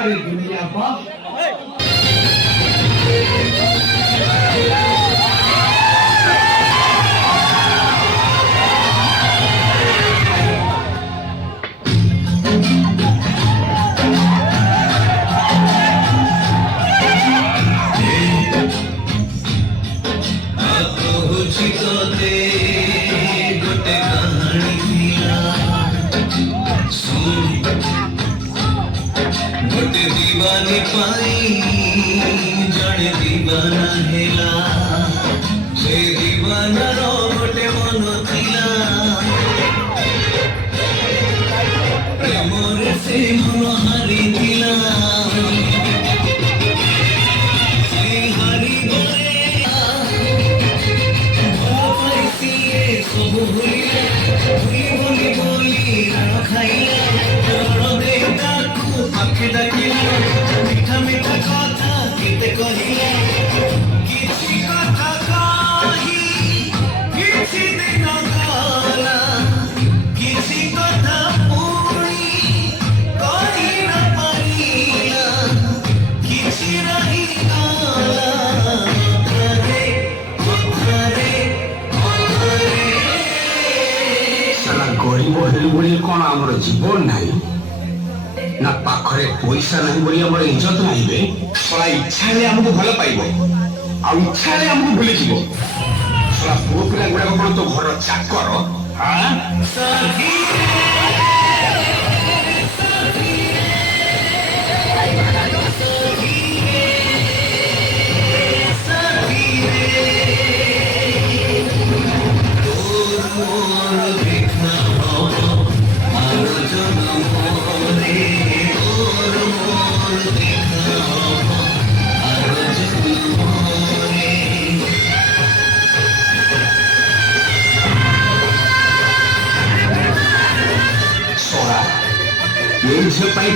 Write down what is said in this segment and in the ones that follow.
सारी दुनिया बाप दीवानी पाई जड़े दीवाना हेला से दीवाना रो गोटे मन थिला प्रेमर से मन हारी थिला से हारी गले पाइसी सब भूलिले भूली बोली रण खाइले रण देवता को आखे डाकिले मीठा मीठा कथा केते कहिले किछि कथा कहि किछि दिन गला किछि कथा पुणी कहि न पारिला किछि रहि गला घरे साला गरीब हेलु बोली कौन आमर जीवन नहीं ना पाखरे पैसा नहीं बोली आमर इज्जत नहीं बे साला इच्छा रे हमको भल पाइबो आ इच्छा रे हमको भूली जीवो साला पुओ पिला गुडा को तो घर चाकर हां साथी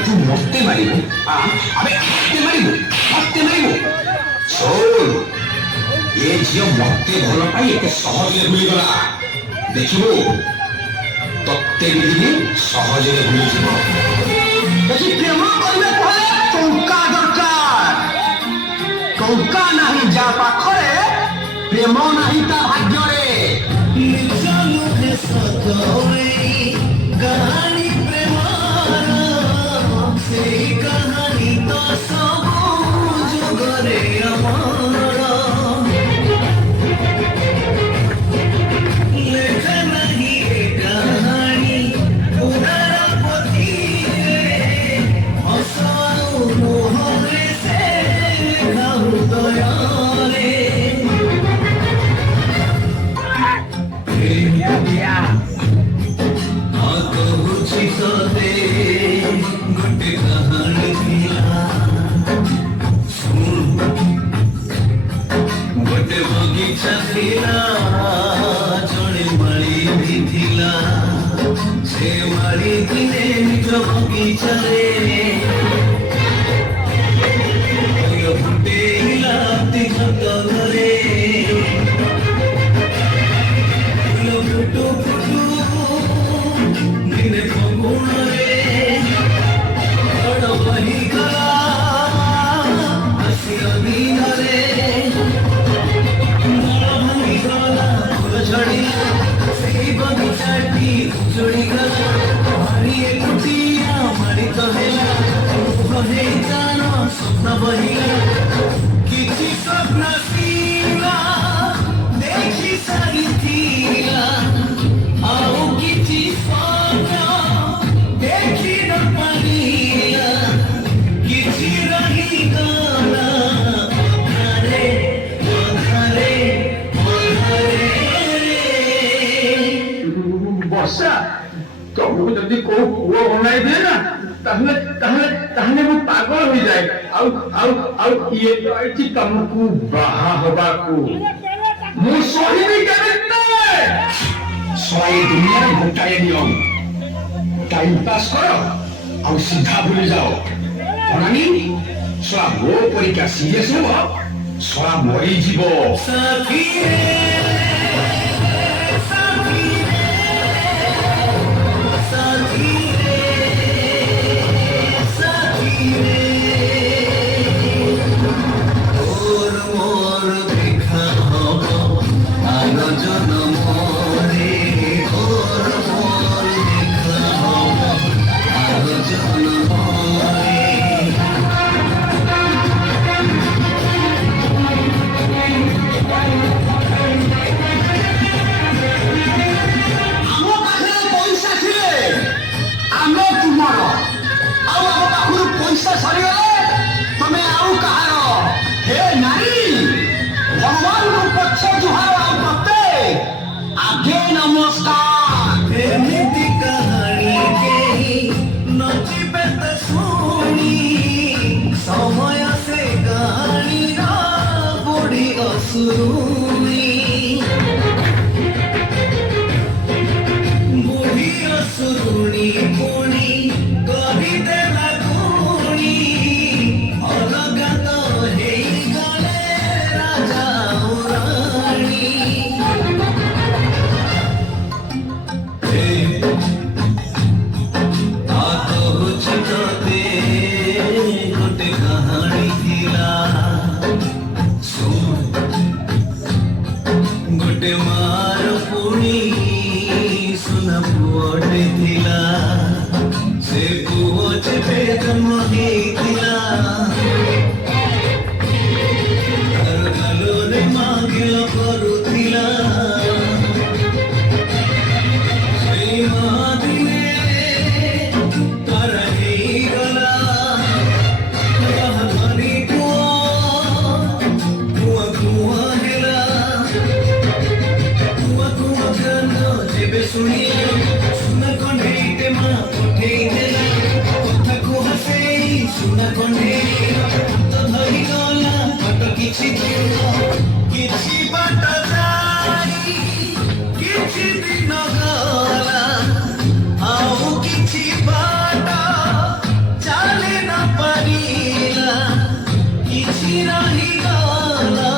तू मस्ते मारिबो अबे मस्ते मारिबो सोल ये झियो मस्ते भल पाई एते सहज भूली गला देखिबो तत्ते दिने सहज भूली जीवो देखि प्रेम करबे कहले टंका दरकार टंका नहीं जा पाखरे प्रेम नहीं ता भाग्य रे चलो है सतोई कहानी सेई कहानी तो सब जुगरे अमर लेख नहीं ए कहानी उदार पोथी हसाऊ मोहरे से हृदयरे कहूची सते गोटे कहानी थिला गोटे बगीचा थिला जड़े माली भी थिला से माली दिने निज बगीचा रे फुटे हिलाती छत घरे फुटू फुटू दिने फगुण रे बही गला हसी अमीनरे भांगी गला फूल झड़िया सेई बगीचाटी उजड़ी गला मारी कुटिया मारी तो हेला कहे जानो स्वप्न बहिला किछि स्वप्न सीला देखी सारी थीला आओ किछि स्वप्न देखी न पारिला किछि रही गला घरे वर्षा तुमको जदि को पुओ बनाई दे ना ताहले ताहले ताहले वो पागल हो जाए आउ ये तो आइछि तुमको बाहा होबा को मु सोहिबी केमिते सोई दुनिया घोटाए नियम टाइम पास करो और सीधा भूल जाओ अनानी सोला वो परीक्षा सीरियस हो सोला मरी जीवो साथी साथी साथी ପୁଣି କରିଦେଲା ପୁଣି ଅଲଗା ତ ହେଇଗଲେ ରାଜା ଆଉ ରାଣୀ ଆ କହୁଛି ତତେ ଗୋଟେ କାହାଣୀ ଥିଲା ଶୁଣ ଗୋଟେ ମାର ପୁଣି ସୁନା ପୁଅଟେ ଥିଲା ସେ ପୁଅ ଯେବେ ଜନ୍ମ ହେଇଥିଲା ତାର ଗାଲରେ ମାଗିଲ କରୁଥିଲା ସେଇ ମା ଦିନେ ତାର ହେଇଗଲା ବାହାଘରୀ ପୁଅ କୁଆ କୁଆ ହେଲା କୁଆ କୁଆ ଗାନ ଯେବେ ଶୁଣିଲ ସୁନା କଣ୍ଢେଇଟେ ମା ପଠେଇ ଦେଲା କଥାକୁ ହସେଇ ସୁନା କଣ୍ଢେଇ ହାତ ଧରିଗଲା ବାଟ କିଛି ଦୂର କିଛି ବାଟ ଯାଇ କିଛି ଦିନ ଗଲା ଆଉ କିଛି ବାଟ ଚାଲି ନ ପାରିଲା କିଛି ରହିଗଲା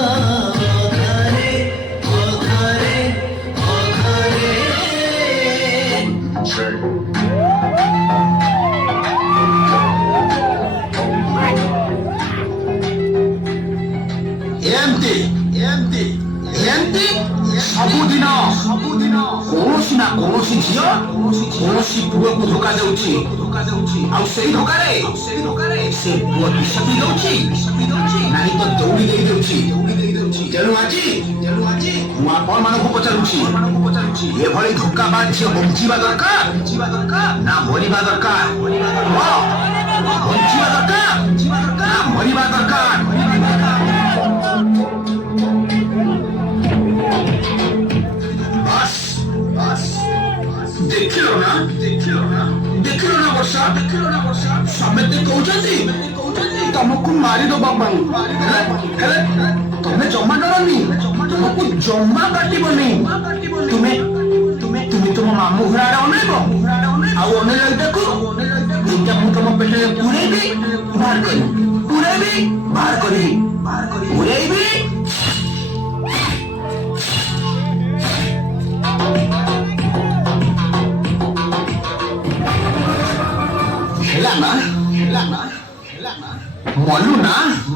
ଅଧାରେ ଅଧାରେ ଅଧାରେ ଏମତି ଏମତି ଏମତି ସବୁଦିନ କୌଣସି ନା କୌଣସି ଝିଅ କୌଣସି ପୁଅକୁ ଧୋକା ଦେଉଛି ଆଉ ସେଇ ଧୋକାରେ ସେ ପୁଅ ବିଷ ପିଇ ଦଉଛି ନାହିଁ ତ ଦୌଡ଼ି ଦେଇ ଦେଉଛି ତେଣୁ ଆଜି ମୁଁ ଆପଣମାନଙ୍କୁ ପଚାରୁଛି ଏଭଳି ଧୋକାବାଜ ଝିଅ ବଞ୍ଚିବା ଦରକାର ନା ମରିବା ଦରକାର ବଞ୍ଚିବା ଦରକାର ନା ମରିବା ଦରକାର ଦେଖିଲ ନା ବର୍ଷା ସମସ୍ତେ କହୁଛନ୍ତି ତମକୁ ମାରିଦବା ପାଇଁ ହେଲେ ତମେ ଜମା ଡରନି ତମକୁ ଜମା କାଟିବନି ତୁମେ ତୁମ ମାମୁଁ ଘର ଆଡେ ଅନେଇବ ଆଉ ଅନେଇଲେ ଦେଖୁ ଏଇଟା ମୁଁ ତମ ପେଟରେ ପୁରେଇବି ବାହାର କରିବି ପୁରେଇବି ହେଲା ନା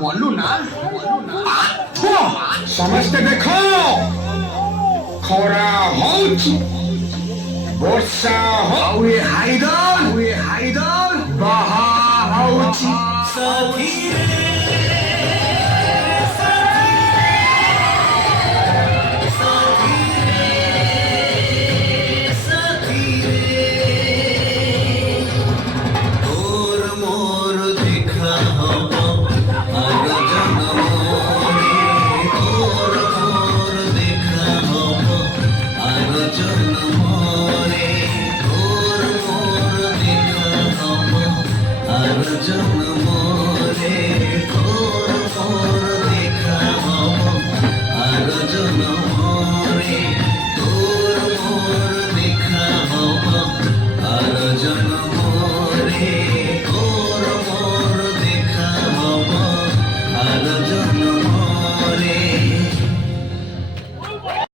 ମଲୁ ନା ସମସ୍ତେ ଦେଖ ଖରା ହଉଛି ବର୍ଷା ଆଉ ଏ ହାଇର